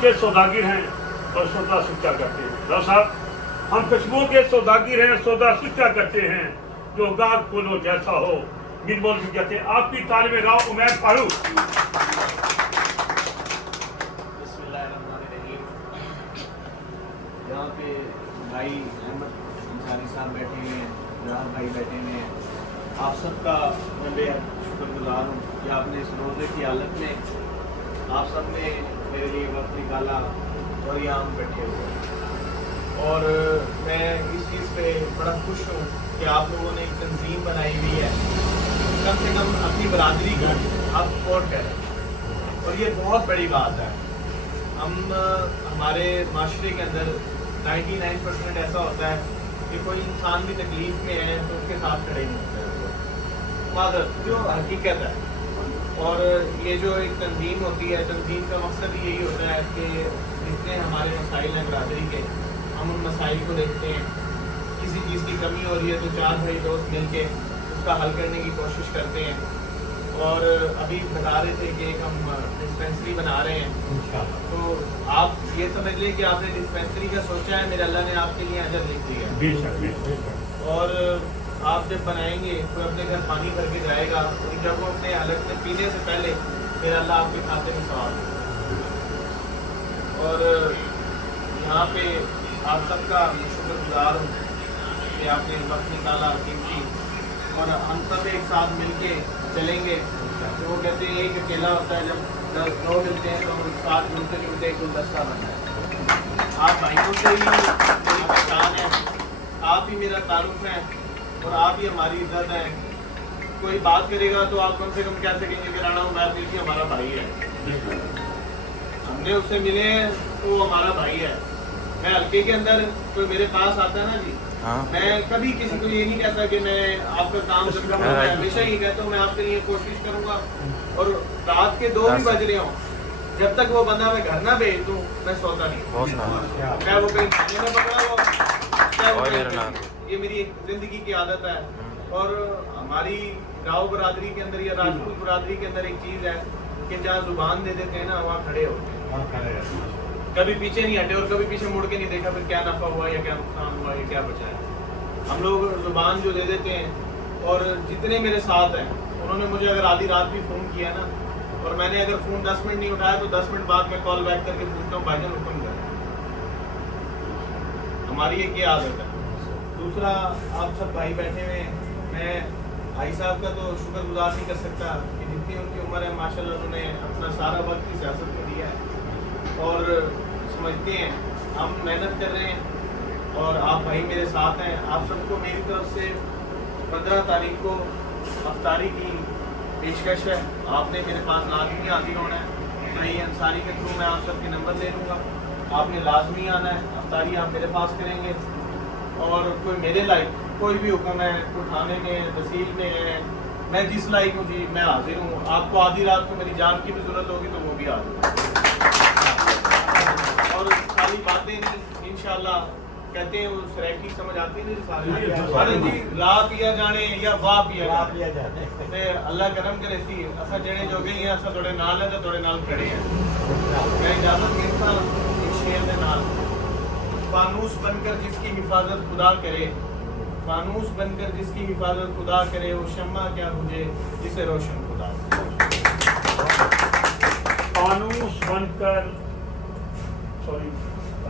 के सौदागिर हैं और सौदा सुच्चा करते हैं। राव साहब, हम खुशबू के सौदागिर हैं, सौदा सुच्चा करते हैं, जो गाहक खोलो जैसा हो। मिनमोल भी कहते हैं आपकी तालिब राव उमैर फारूक। यहाँ पे भाई अहमद अंसारी साहब बैठे हुए हैं, जहाँ भाई बैठे हुए हैं, आप सबका मैं बेहद शुक्रगुजार हूँ कि आपने इस रोज़े की हालत में आप सब ने मेरे लिए वक्त निकाला और यहाँ हम बैठे हुए हैं। और मैं इस चीज़ पे बड़ा खुश हूँ कि आप लोगों ने एक तंजीम बनाई हुई है, कम से कम अपनी बरादरी को आप सपोर्ट करें, और ये बहुत बड़ी बात है। हम हमारे माशरे के अंदर 99% ऐसा होता है कि कोई इंसान भी तकलीफ़ में है तो उसके साथ खड़े नहीं होते मादर, जो हकीकत है। और ये जो एक तंजीम होती है, तंजीम का मकसद यही होता है कि जितने हमारे मसाइल हैं बरादरी के, हम उन मसाइल को देखते हैं। किसी चीज़ की कमी हो रही है तो चार भाई दोस्त मिल के उसका हल करने की कोशिश करते हैं। और अभी बता रहे थे कि एक हम डिस्पेंसरी बना रहे हैं, तो आप ये समझ लें कि आपने डिस्पेंसरी का सोचा है, मेरे अल्लाह ने आपके लिए अजर लिख दिया। और आप जब बनाएंगे तो अपने घर पानी भर के जाएगा, और जब वो अपने हालत में पीने से पहले मेरा अल्लाह आपके खाते में सवाल। और यहाँ पे आप सबका शुक्रगुजार हूँ कि आपने वक्त निकाला कीमती, और हम सब एक साथ मिलके चलेंगे। तो वो कहते हैं एक अकेला होता है, जब दो मिलते हैं तो साथ मिलते जुलते एक गुलदस्ता बनता है। आप भाइयों से ही मेरी पहचान है, आप ही मेरा तारुफ है, और आप ही हमारी इज्जत है। कोई बात करेगा तो आप कम से कम कह सकेंगे कि राणा उमैर भी हमारा भाई है, हमने उससे मिले हैं तो वो हमारा भाई है। मैं हल्के के अंदर कोई मेरे पास आता है ना जी, मैं कभी किसी को ये नहीं कहता कि मैं आपका काम कर रहा हूँ, मैं हमेशा ये कहता हूँ मैं आपके लिए कोशिश करूँगा। और रात के 2 भी बज रहे हों, जब तक वो बंदा मैं घर ना भेज दूँ मैं सोता नहीं, चाहे वो कहीं खाने में पकड़ा हो, चाहे वो कहीं, ये मेरी एक जिंदगी की आदत है। और हमारी राव बरादरी के अंदर या राजपूत बरादरी के अंदर एक चीज़ है कि जहाँ जुबान दे देते हैं ना वहाँ खड़े होते हैं, कभी पीछे नहीं हटे और कभी पीछे मुड़ के नहीं देखा फिर क्या नफ़ा हुआ या क्या नुकसान हुआ या क्या बचा है। हम लोग जुबान जो दे देते हैं। और जितने मेरे साथ हैं उन्होंने मुझे अगर आधी रात भी फ़ोन किया ना, और मैंने अगर फ़ोन 10 मिनट नहीं उठाया तो 10 मिनट बाद में कॉल बैक करके पूछता हूँ भाईजान हुक्म कर। हमारी एक ये आदत है। दूसरा, आप सब भाई बैठे हुए हैं, मैं भाई साहब का तो शुक्रगुजार नहीं कर सकता कि जितनी उनकी उम्र है माशाल्लाह उन्होंने अपना सारा वक्त की सियासत में दिया है, और समझते हैं हम मेहनत कर रहे हैं, और आप भाई मेरे साथ हैं। आप सबको मेरी तरफ से 15 तारीख को अफ्तारी की पेशकश है, आपने मेरे पास लाजमी हाजिर होना है। मैं ये अंसारी के थ्रू मैं आप सबके नंबर ले लूँगा, आपने लाजमी आना है, अफ्तारी आप मेरे पास करेंगे। और कोई मेरे लायक कोई भी हुक्म है, कोई थाने में तहसील में है, मैं जिस लायक हूँ जी मैं हाजिर हूँ। आपको आधी रात को मेरी जान की भी ज़रूरत होगी तो वो भी हाजिर हूँ। और खाली बातें नहीं, इंशाल्लाह कहते हैं वो सराइकी समझ आती नहीं सारी, अरे जी ला पिया जाने या वाह पिया जाने, ते अल्लाह करम करे सी असा जने जो गए हैं असा थोड़े नाल है तो थोड़े नाल खड़े हैं। मैं इजाजत देता एक शेर के नाल, फानूस बनकर जिसकी हिफाजत खुदा करे, फानूस बनकर जिसकी हिफाजत खुदा करे, वो शम्मा क्या बुझे जिसे रोशन खुदा करे। फानूस बनकर, सॉरी